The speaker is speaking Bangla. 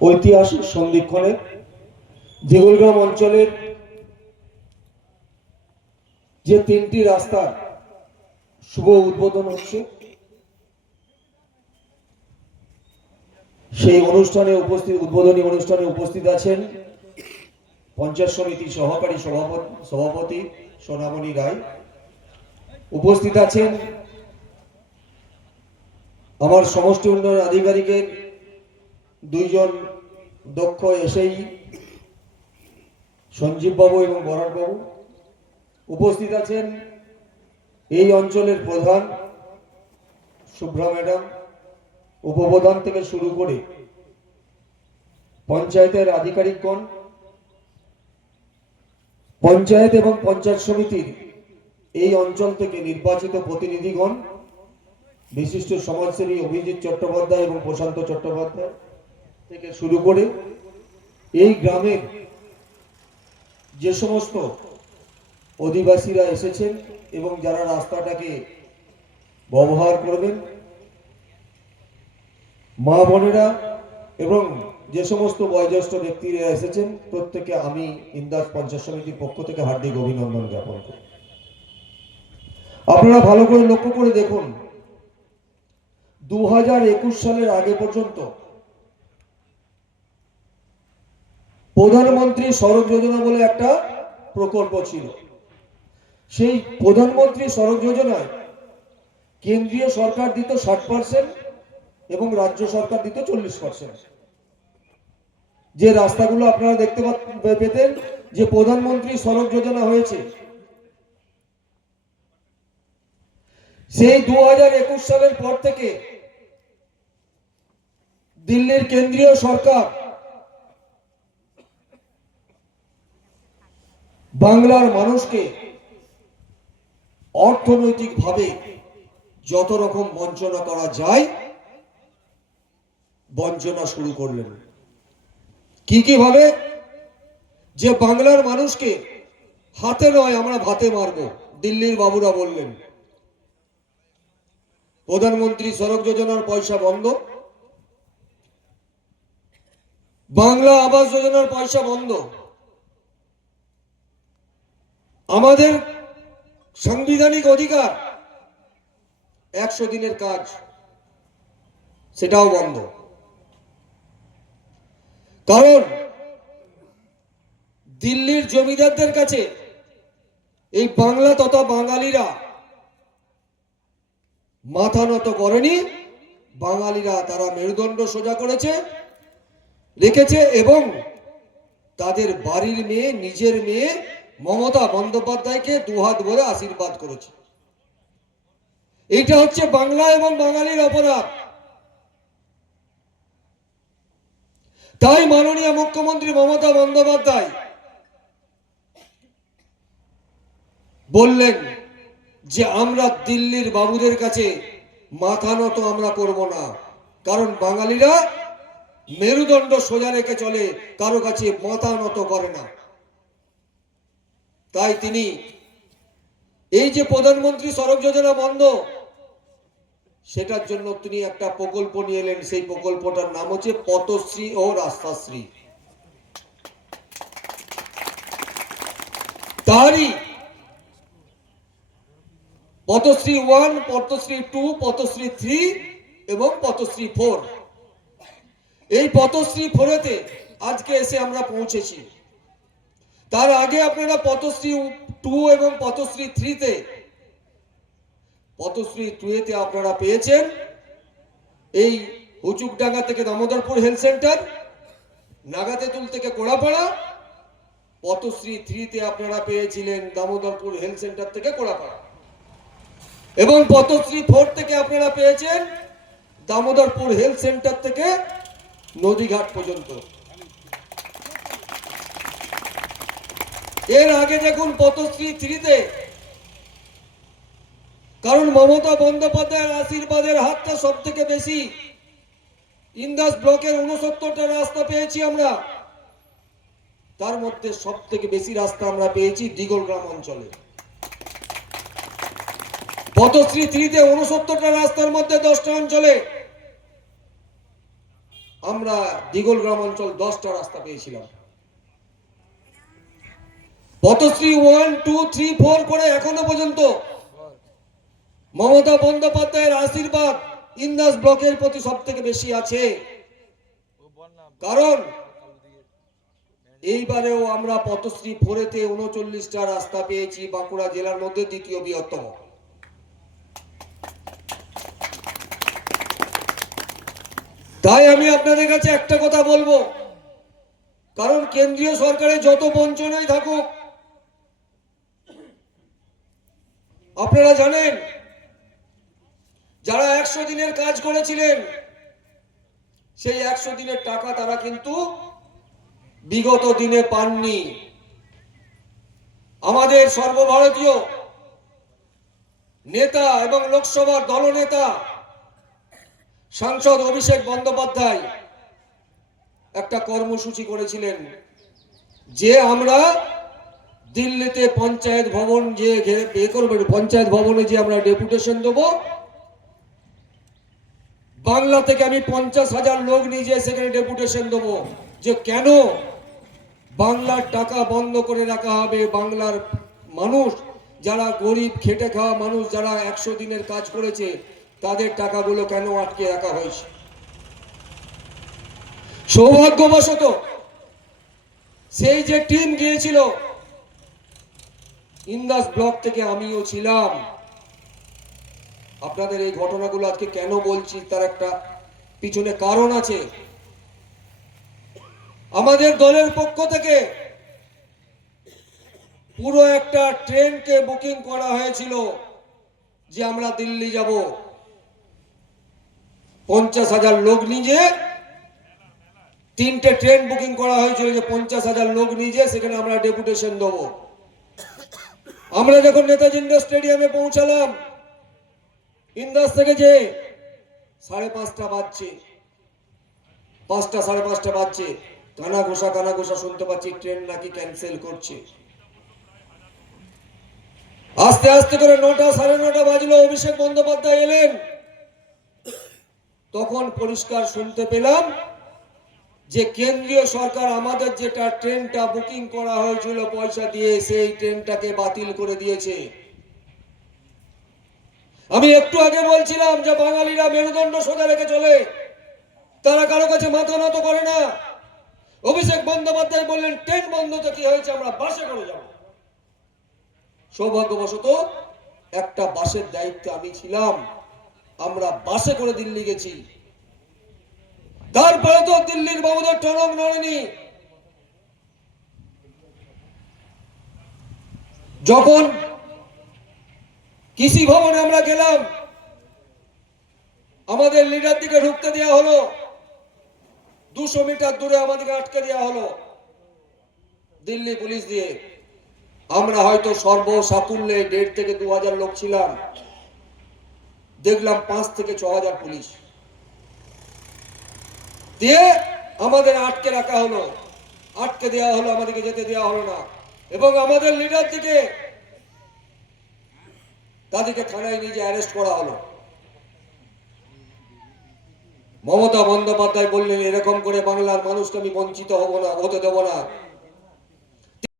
ঐতিহাসিক সন্ধিক্ষণে দিগলগ্রাম অঞ্চলের যে তিনটি রাস্তার শুভ উদ্বোধন হচ্ছে, সেই অনুষ্ঠানে উদ্বোধনী অনুষ্ঠানে উপস্থিত আছেন পঞ্চায়েত সমিতি সহকারী সভাপতি সোনামণি রায়। উপস্থিত আছেন আমার সমষ্টি উন্নয়ন আধিকারিকের দুইজন দক্ষ এসেই, সঞ্জীব বাবু এবং বরাট বাবু। উপস্থিত আছেন এই অঞ্চলের প্রধান শুভ্রা ম্যাডাম, উপপ্রধান থেকে শুরু করে পঞ্চায়েতের আধিকারিকগণ, পঞ্চায়েত এবং পঞ্চায়েত সমিতির এই অঞ্চল থেকে নির্বাচিত প্রতিনিধিগণ, বিশিষ্ট সমাজসেবী অভিজিৎ চট্টোপাধ্যায় এবং প্রশান্ত চট্টোপাধ্যায় থেকে শুরু করে এই গ্রামের যে সমস্ত অধিবাসীরা এসেছেন এবং যারা রাস্তাটাকে ব্যবহার করবেন, মা বোনেরা এবং যে সমস্ত বয়োজ্যেষ্ঠ ব্যক্তিরা এসেছেন, প্রত্যেকে আমি ইন্দাস পঞ্চায়েত সমিতির পক্ষ থেকে হার্দিক অভিনন্দন জ্ঞাপন করি। আপনারা ভালো করে লক্ষ্য করে দেখুন, 2021 সালের আগে পর্যন্ত প্রধানমন্ত্রী সড়ক যোজনা বলে একটা প্রকল্প ছিল। সেই প্রধানমন্ত্রী সড়ক যোজনায় কেন্দ্রীয় সরকার দিত 60% এবং রাজ্য সরকার দিত 40%। যে রাস্তাগুলো আপনারা দেখতে পেতেন যে প্রধানমন্ত্রী সড়ক যোজনা হয়েছে, সেই 2021 সালের পর থেকে দিল্লির কেন্দ্রীয় সরকার বাংলার মানুষকে অর্থনৈতিকভাবে যত রকম বঞ্চনা করা যায় বঞ্চনা শুরু করলেন। কি কি ভাবে? যে বাংলার মানুষকে হাতে নয় আমরা ভাতে মারবো, দিল্লির বাবুরা বললেন। প্রধানমন্ত্রী সড়ক যোজনার পয়সা বন্ধ, বাংলা আবাস যোজনার পয়সা বন্ধ, আমাদের সাংবিধানিক অধিকার 100 দিনের কাজ সেটাও বন্ধ। কারণ দিল্লির জমিদারদের কাছে এই বাংলা তথা বাঙালিরা মাথা নত করেনি। বাঙালিরা তারা মেরুদণ্ড সোজা করেছে রেখেছে এবং তাদের বাড়ির মেয়ে, নিজের মেয়ে মমতা বন্দ্যোপাধ্যায়কে দুহাত ভরে আশীর্বাদ করেছে। এটা হচ্ছে বাংলা এবং বাঙালির অপরাধ। তাই মাননীয় মুখ্যমন্ত্রী মমতা বন্দ্যোপাধ্যায় বললেন যে আমরা দিল্লির বাবুদের কাছে মাথা নত আমরা করব না, কারণ বাঙালিরা মেরুদণ্ড সোজা রেখে চলে, কারো কাছে মাথা নত করে না। তাই তিনি এই যে প্রধানমন্ত্রী সড়ক যোজনা বন্ধ, সেটার জন্য তিনি একটা প্রকল্প নিয়ে এলেন। সেই প্রকল্পটার নাম হচ্ছে পথশ্রী ও রাস্তাশ্রী। তারই পথশ্রী 1, পথশ্রী 2, পথশ্রী 3 এবং পথশ্রী 4। এই পথশ্রী 4-তে আজকে এসে আমরা পৌঁছেছি। তার আগে আপনারা পথশ্রী 2 এবং পথশ্রী 3-তে, পথশ্রী 2-তে আপনারা পেয়েছেন এই হুচুকডাঙ্গা থেকে দামোদরপুর হেলথ সেন্টার, নাগাতেতুল থেকে কোড়াপাড়া। পথশ্রী 3-তে আপনারা পেয়েছিলেন দামোদরপুর হেলথ সেন্টার থেকে কোড়াপাড়া, এবং পথশ্রী 4 থেকে আপনারা পেয়েছেন দামোদরপুর হেলথ সেন্টার থেকে নদীঘাট পর্যন্ত। এর আগে দেখুন পথশ্রী 3-তে, কারণ মমতা বন্দ্যোপাধ্যায়ের আশীর্বাদের হাতটা সব থেকে বেশি। ইন্দাস ব্লকের 69টা রাস্তা পেয়েছি আমরা, তার মধ্যে সব থেকে বেশি রাস্তা আমরা পেয়েছি দিগলগ্রাম অঞ্চলে। পথশ্রী 3-তে 69টা রাস্তার মধ্যে 10টা অঞ্চলে আমরা দিগল গ্রাম অঞ্চল 10টা রাস্তা পেয়েছিলাম। পথশ্রী 1, 2, 3, 4 করে এখনো পর্যন্ত মমতা বন্দ্যোপাধ্যায়ের আশীর্বাদ ইন্দাস ব্লকের প্রতি সব থেকে বেশি আছে। কারণ এইবারেও আমরা পথশ্রী 4-তে 39টা রাস্তা পেয়েছি, বাঁকুড়া জেলার মধ্যে দ্বিতীয় বৃহত্তম। তাই আমি আপনাদের কাছে একটা কথা বলবো, কারণ কেন্দ্রীয় সরকারের যত বঞ্চনাই থাকুক, আপনারা জানেন যারা 100 দিনের কাজ করেছিলেন সেই 100 দিনের টাকা তারা কিন্তু বিগত দিনে পাননি। আমাদের সর্বভারতীয় নেতা এবং লোকসভার দলনেতা সাংসদ অভিষেক বন্দ্যোপাধ্যায় একটা কর্মসূচি করেছিলেন যে আমরা দিল্লিতে পঞ্চায়েত ভবন যে পঞ্চায়েত ভবনে যে আমরা ডেপুটেশন দেবো, বাংলা থেকে আমি 50,000 লোক নিজে সেখানে ডেপুটেশন দেবো যে কেন বাংলার টাকা বন্ধ করে রাখা হবে। বাংলার মানুষ যারা গরিব খেটে খাওয়া মানুষ যারা 100 দিনের কাজ করেছে তাদের টাকাগুলো কেন আটকে রাখা হয়েছে। সৌভাগ্যবশত সেই যে টিম গিয়েছিল ইন্দাস ব্লক থেকে আমিও ছিলাম। আপনাদের এই ঘটনাগুলো আজকে কেন বলছি তার একটা পিছনে কারণ আছে। আমাদের দলের পক্ষ থেকে পুরো একটা ট্রেনকে বুকিং করা হয়েছিল যে আমরা দিল্লি যাব। 50,000 লোক নিজে 3টে ট্রেন বুকিং করা হয়েছিল যে 50,000 লোক নিজে সেখানে আমরা ডেপুটেশন দেব। আমরা যখন নেতাজি ইন্ডোর স্টেডিয়ামে পৌঁছালাম, ইন্দাস থেকে যে 5:30 বাজছে, 5টা 5:30 বাজছে, কানা ঘোষা শুনতে পাচ্ছি ট্রেন নাকি ক্যান্সেল করছে। আস্তে আস্তে করে 9টা 9:30 বাজলো, অভিষেক বন্দ্যোপাধ্যায় এলেন। তখন পরিষ্কার শুনতে পেলাম যে কেন্দ্রীয় সরকার আমাদের যেটা ট্রেনটা বুকিং করা হয়েছিল পয়সা দিয়ে সেই ট্রেনটাকে বাতিল করে দিয়েছে। আমি একটু আগে বলছিলাম যে বাঙালিরা মেরুদণ্ড সোজা রেখে চলে, তারা কারো কাছে মাথা নত করে না। অভিষেক বন্দ্যোপাধ্যায় বললেন ট্রেন বন্ধ তো কি হয়েছে, আমরা বাসে করে যাব। সৌভাগ্যবশত একটা বাসের দায়িত্বে আমি ছিলাম, আমরা বাসে করে দিল্লি গেছি। তারপরে তো দিল্লির বাবুদের টনক নড়েনি। যখন কৃষি ভবনে আমরা গেলাম, আমাদের লিডার দিকে ঢুকতে দেওয়া হলো, 200 মিটার দূরে আমাদেরকে আটকে দেওয়া হলো দিল্লি পুলিশ দিয়ে। আমরা হয়তো সর্বসাকুল্যে 1,500 থেকে 2,000 লোক ছিলাম, দেখলাম 5 থেকে 6,000 পুলিশ দিয়ে আমাদের আটকে রাখা হলো, আটকে দেওয়া হলো, আমাদেরকে যেতে দেওয়া হলো না। এবং আমাদের লিডার দিকে তাদেরকে থানায় নিয়ে অ্যারেস্ট করা হলো। মমতা বন্দ্যোপাধ্যায় বললেন এরকম করে বাংলার মানুষকে আমি বঞ্চিত হতে দেব না।